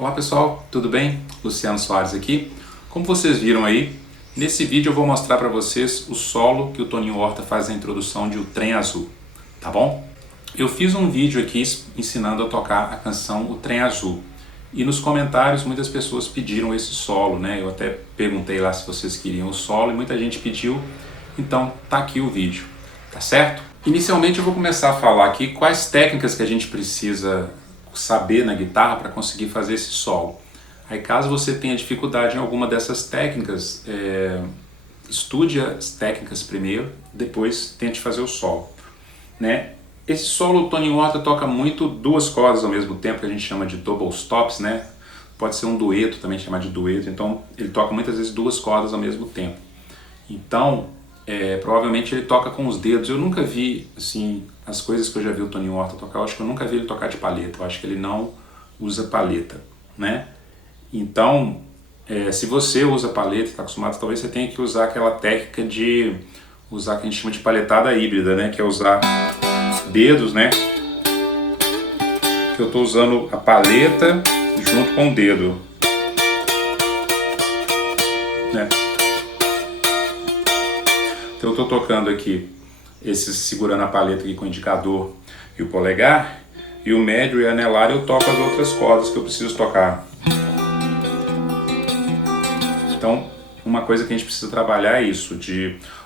Olá pessoal, tudo bem? Luciano Soares aqui. Como vocês viram aí, nesse vídeo eu vou mostrar para vocês o solo que o Toninho Horta faz na introdução de O Trem Azul, tá bom? Eu fiz um vídeo aqui ensinando a tocar a canção O Trem Azul e nos comentários muitas pessoas pediram esse solo, né? Eu até perguntei lá se vocês queriam o solo e muita gente pediu, então tá aqui o vídeo, tá certo? Inicialmente eu vou começar a falar aqui quais técnicas que a gente precisa saber na guitarra para conseguir fazer esse solo. Aí caso você tenha dificuldade em alguma dessas técnicas, estude as técnicas primeiro, depois tente fazer o solo, né? Esse solo o Toninho Horta toca muito duas cordas ao mesmo tempo, que a gente chama de double stops, né? Pode ser um dueto também, chamar de dueto, então ele toca muitas vezes duas cordas ao mesmo tempo. Então, provavelmente ele toca com os dedos. Eu nunca vi, assim, as coisas que eu já vi o Toninho Horta tocar, eu acho que eu nunca vi ele tocar de palheta, eu acho que ele não usa palheta, né? Então, se você usa palheta e está acostumado, talvez você tenha que usar aquela técnica de usar que a gente chama de palhetada híbrida, né? Que é usar dedos, né? Que eu estou usando a palheta junto com o dedo, né? Então eu estou tocando aqui, segurando a palheta aqui com o indicador e o polegar, e o médio e a anelar eu toco as outras cordas que eu preciso tocar. Então, uma coisa que a gente precisa trabalhar é isso,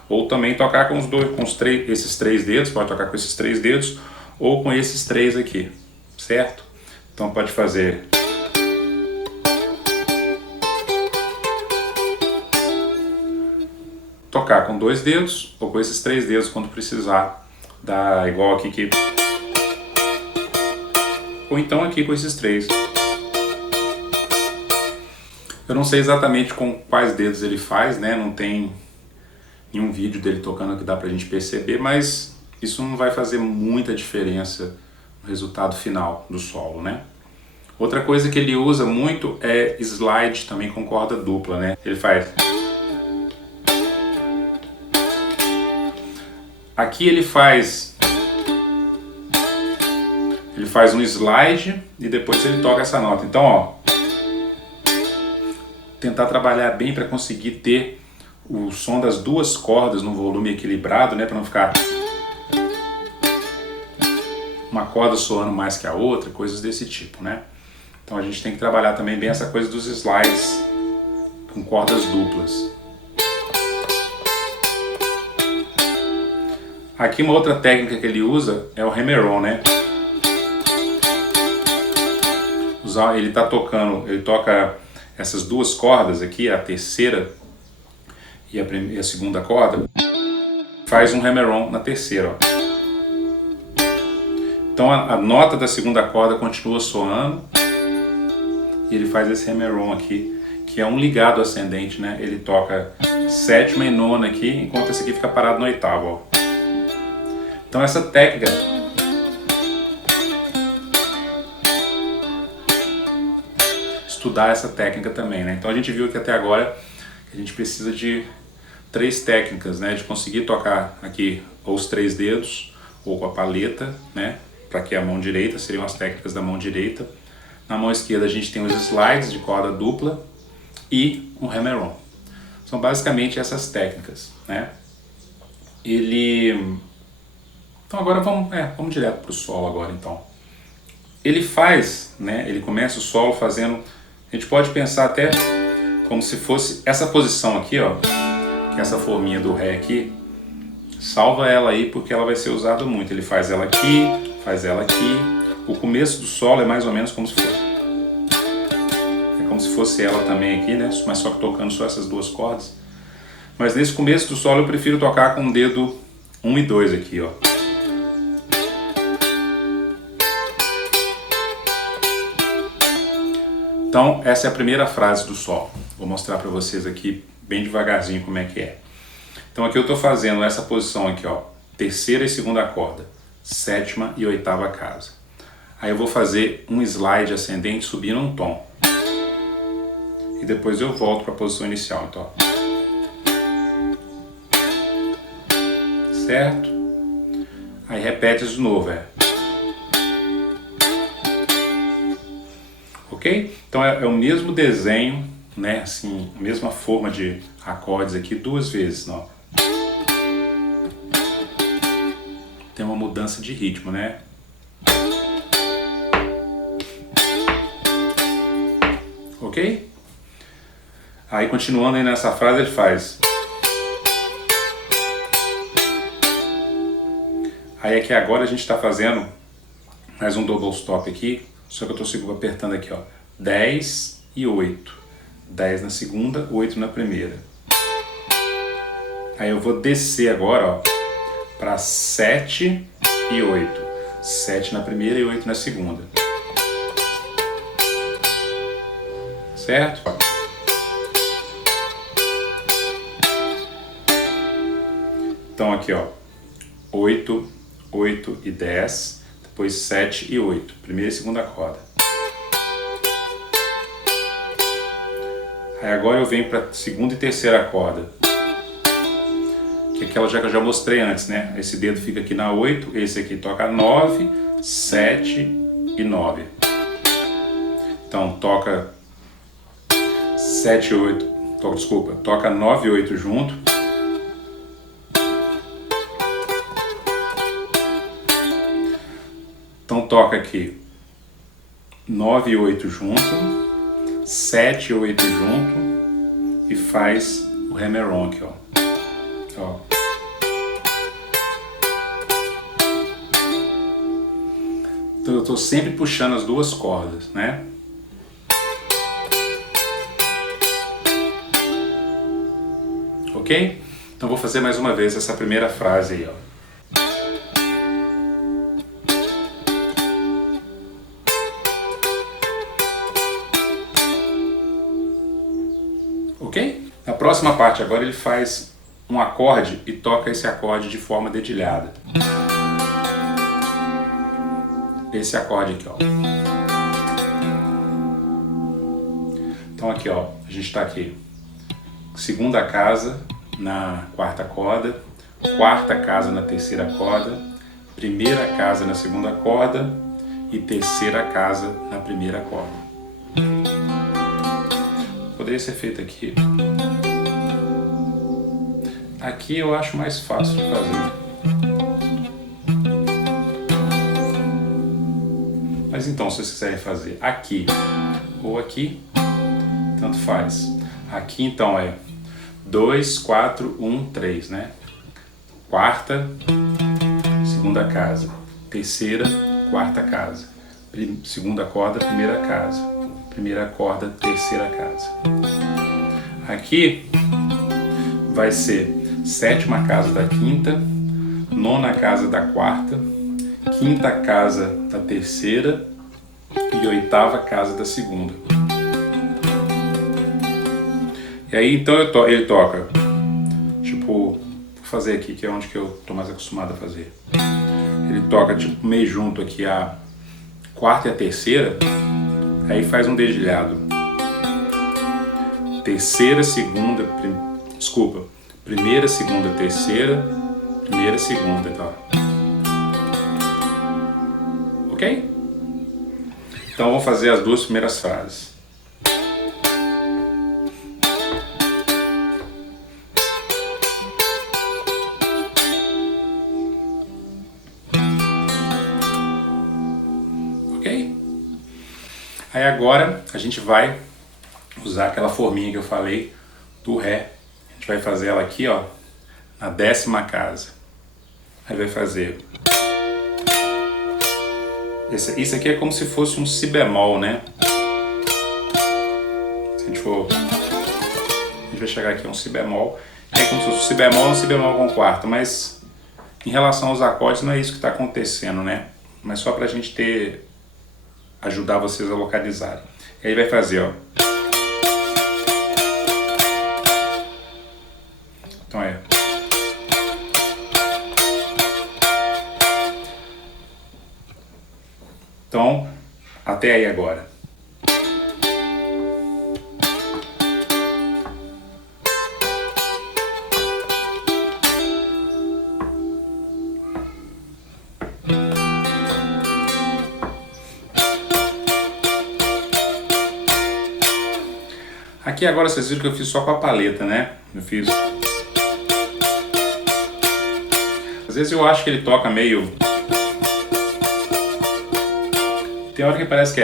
ou também tocar com esses três dedos, pode tocar com esses três dedos, ou com esses três aqui, certo? Então pode fazer... tocar com dois dedos ou com esses três dedos quando precisar, dar igual aqui que... ou então aqui com esses três. Eu não sei exatamente com quais dedos ele faz, né? Não tem nenhum vídeo dele tocando que dá pra gente perceber, mas isso não vai fazer muita diferença no resultado final do solo, né? Outra coisa que ele usa muito é slide também com corda dupla, né? Ele faz... aqui ele faz um slide e depois ele toca essa nota. Então, ó, tentar trabalhar bem para conseguir ter o som das duas cordas no volume equilibrado, né, para não ficar uma corda soando mais que a outra, coisas desse tipo, né? Então a gente tem que trabalhar também bem essa coisa dos slides com cordas duplas. Aqui uma outra técnica que ele usa é o hammer-on, né? Ele tá tocando, ele toca essas duas cordas aqui, a terceira e a segunda corda, faz um hammer-on na terceira, ó. Então a nota da segunda corda continua soando e ele faz esse hammer-on aqui, que é um ligado ascendente, né? Ele toca sétima e nona aqui, enquanto esse aqui fica parado no oitavo, ó. Então essa técnica estudar essa técnica também, né? Então a gente viu que até agora a gente precisa de três técnicas, né? De conseguir tocar aqui ou os três dedos ou com a palheta, né? Para que a mão direita, seriam as técnicas da mão direita. Na mão esquerda a gente tem os slides de corda dupla e um hammer-on. São basicamente essas técnicas, né? Então agora vamos direto para o solo agora então. Ele faz, né? Ele começa o solo fazendo, a gente pode pensar até como se fosse essa posição aqui, ó, que é essa forminha do Ré aqui, salva ela aí porque ela vai ser usada muito. Ele faz ela aqui, faz ela aqui. O começo do solo é mais ou menos como se fosse, ela também aqui, né? Mas só que tocando só essas duas cordas. Mas nesse começo do solo eu prefiro tocar com o dedo 1 e 2 aqui, ó. Então essa é a primeira frase do solo. Vou mostrar para vocês aqui bem devagarzinho como é que é. Então aqui eu estou fazendo essa posição aqui, ó, terceira e segunda corda, sétima e oitava casa. Aí eu vou fazer um slide ascendente subindo um tom. E depois eu volto para a posição inicial, então. Certo? Aí repete isso de novo, ok? Então é o mesmo desenho, né? Assim, a mesma forma de acordes aqui duas vezes, ó. Tem uma mudança de ritmo, né? Ok? Aí continuando aí nessa frase ele faz. Aí aqui agora a gente está fazendo mais um double stop aqui, só que eu estou apertando aqui, ó, 10 e 8. 10 na segunda, 8 na primeira. Aí eu vou descer agora, ó, para 7 e 8. 7 na primeira e 8 na segunda. Certo? Então aqui, ó, 8, 8 e 10, depois 7 e 8, primeira e segunda corda. Aí agora eu venho para segunda e terceira corda, que é aquela que eu já mostrei antes, né? Esse dedo fica aqui na 8, esse aqui toca 9, 7 e 9. Então toca 7 e 8, toca 9 e 8 junto. Então toca aqui 9 e 8 junto, 7 e 8 junto e faz o hammer-on aqui, ó. Ó. Então eu estou sempre puxando as duas cordas, né? Ok? Então vou fazer mais uma vez essa primeira frase aí, ó. Ok? Na próxima parte agora ele faz um acorde e toca esse acorde de forma dedilhada. Esse acorde aqui, ó. Então aqui, ó, a gente está aqui. Segunda casa na quarta corda, quarta casa na terceira corda, primeira casa na segunda corda e terceira casa na primeira corda. Poderia ser feito aqui. Aqui eu acho mais fácil de fazer. Mas então, se vocês quiserem fazer aqui ou aqui, tanto faz. Aqui então é 2, 4, 1, 3, né? Quarta, segunda casa. Terceira, quarta casa. Segunda corda, primeira casa. Primeira corda, terceira casa. Aqui vai ser sétima casa da quinta, nona casa da quarta, quinta casa da terceira e oitava casa da segunda. E aí então ele toca, tipo, vou fazer aqui que é onde que eu tô mais acostumado a fazer. Ele toca tipo meio junto aqui a quarta e a terceira, aí faz um dedilhado. Terceira, segunda, primeira, segunda, terceira, primeira, segunda, tá? Ok? Então vou fazer as duas primeiras frases. Ok? Aí agora a gente vai usar aquela forminha que eu falei do Ré. A gente vai fazer ela aqui, ó, na 10ª casa. Aí vai fazer... Isso aqui é como se fosse um si bemol, né? Se a gente for... A gente vai chegar aqui a um si bemol. É como se fosse um si bemol, um si bemol com quarta. Mas em relação aos acordes não é isso que está acontecendo, né? Mas só pra gente ter... ajudar vocês a localizarem. E aí vai fazer, ó. Então é. Então, até aí agora. Aqui agora vocês viram que eu fiz só com a paleta, né? Eu fiz... Às vezes eu acho que ele toca meio... Tem hora que parece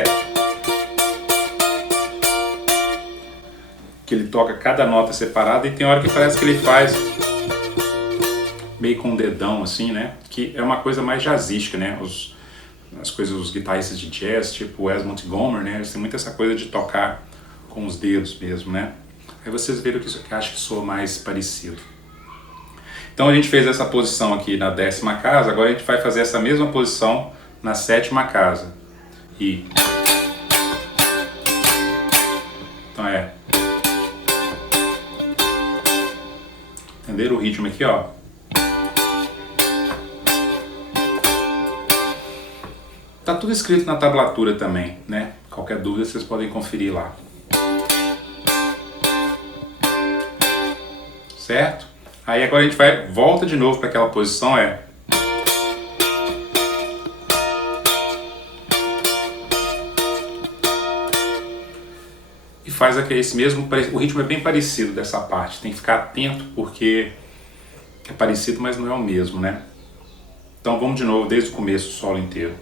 que ele toca cada nota separada, e tem hora que parece que ele faz meio com o dedão, assim, né? Que é uma coisa mais jazzística, né? As coisas, os guitarristas de jazz, tipo Wes Montgomery, né? Eles têm muito essa coisa de tocar com os dedos mesmo, né? Aí vocês viram que isso aqui acho que soa mais parecido. Então a gente fez essa posição aqui na 10ª casa, agora a gente vai fazer essa mesma posição na 7ª casa. E... Então entenderam o ritmo aqui, ó? Tá tudo escrito na tablatura também, né? Qualquer dúvida vocês podem conferir lá. Certo? Aí agora a gente volta de novo para aquela posição, e faz esse mesmo, o ritmo é bem parecido dessa parte, tem que ficar atento porque é parecido, mas não é o mesmo, né? Então vamos de novo desde o começo, o solo inteiro.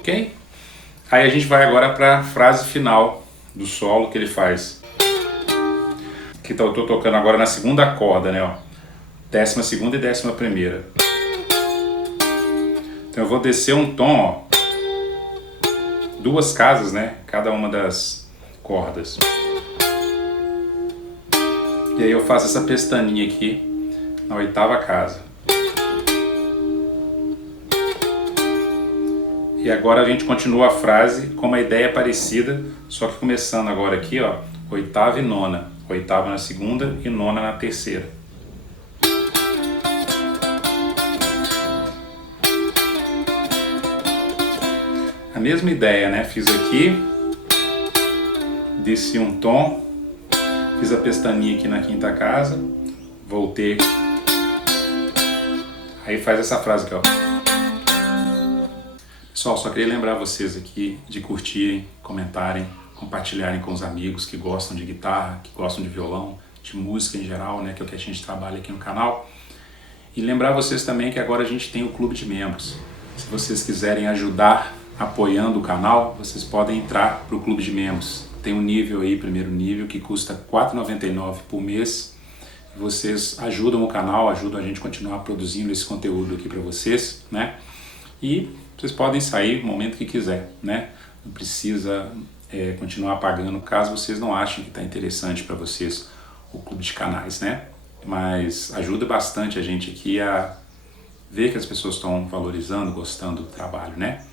Ok? Aí a gente vai agora para a frase final do solo que ele faz. Que eu tô tocando agora na 2ª corda, né? Ó. 12ª e 11ª. Então eu vou descer um tom, ó, 2 casas, né? Cada uma das cordas. E aí eu faço essa pestaninha aqui na 8ª casa. E agora a gente continua a frase com uma ideia parecida, só que começando agora aqui, ó, 8ª e 9ª. 8ª na 2ª e 9ª na 3ª. A mesma ideia, né? Fiz aqui, desci um tom, fiz a pestaninha aqui na 5ª casa, voltei. Aí faz essa frase aqui, ó. Pessoal, só queria lembrar vocês aqui de curtirem, comentarem, compartilharem com os amigos que gostam de guitarra, que gostam de violão, de música em geral, né, que é o que a gente trabalha aqui no canal. E lembrar vocês também que agora a gente tem o clube de membros. Se vocês quiserem ajudar apoiando o canal, vocês podem entrar para o clube de membros. Tem um nível aí, primeiro nível, que custa R$ 4,99 por mês. Vocês ajudam o canal, ajudam a gente a continuar produzindo esse conteúdo aqui para vocês, né? E vocês podem sair no momento que quiser, né? Não precisa continuar pagando caso vocês não achem que está interessante para vocês o clube de canais, né? Mas ajuda bastante a gente aqui a ver que as pessoas estão valorizando, gostando do trabalho, né?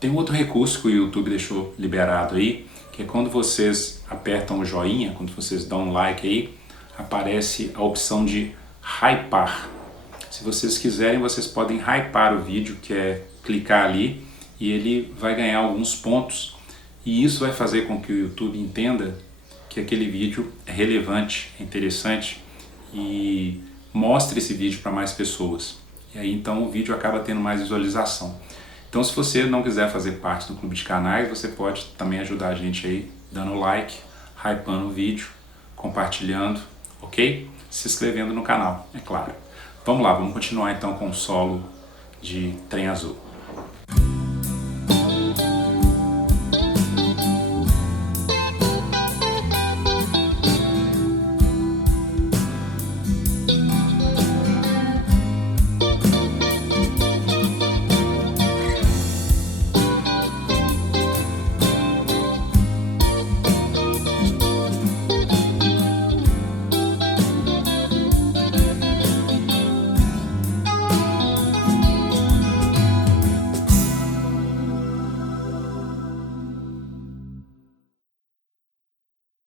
Tem um outro recurso que o YouTube deixou liberado aí, que é quando vocês apertam o joinha, quando vocês dão um like aí, aparece a opção de hypar. Se vocês quiserem, vocês podem hypar o vídeo, que é clicar ali e ele vai ganhar alguns pontos, e isso vai fazer com que o YouTube entenda que aquele vídeo é relevante, é interessante e mostre esse vídeo para mais pessoas. E aí então o vídeo acaba tendo mais visualização. Então se você não quiser fazer parte do clube de canais, você pode também ajudar a gente aí dando like, hypando o vídeo, compartilhando, ok? Se inscrevendo no canal, é claro. Vamos lá, vamos continuar então com o solo de Trem Azul.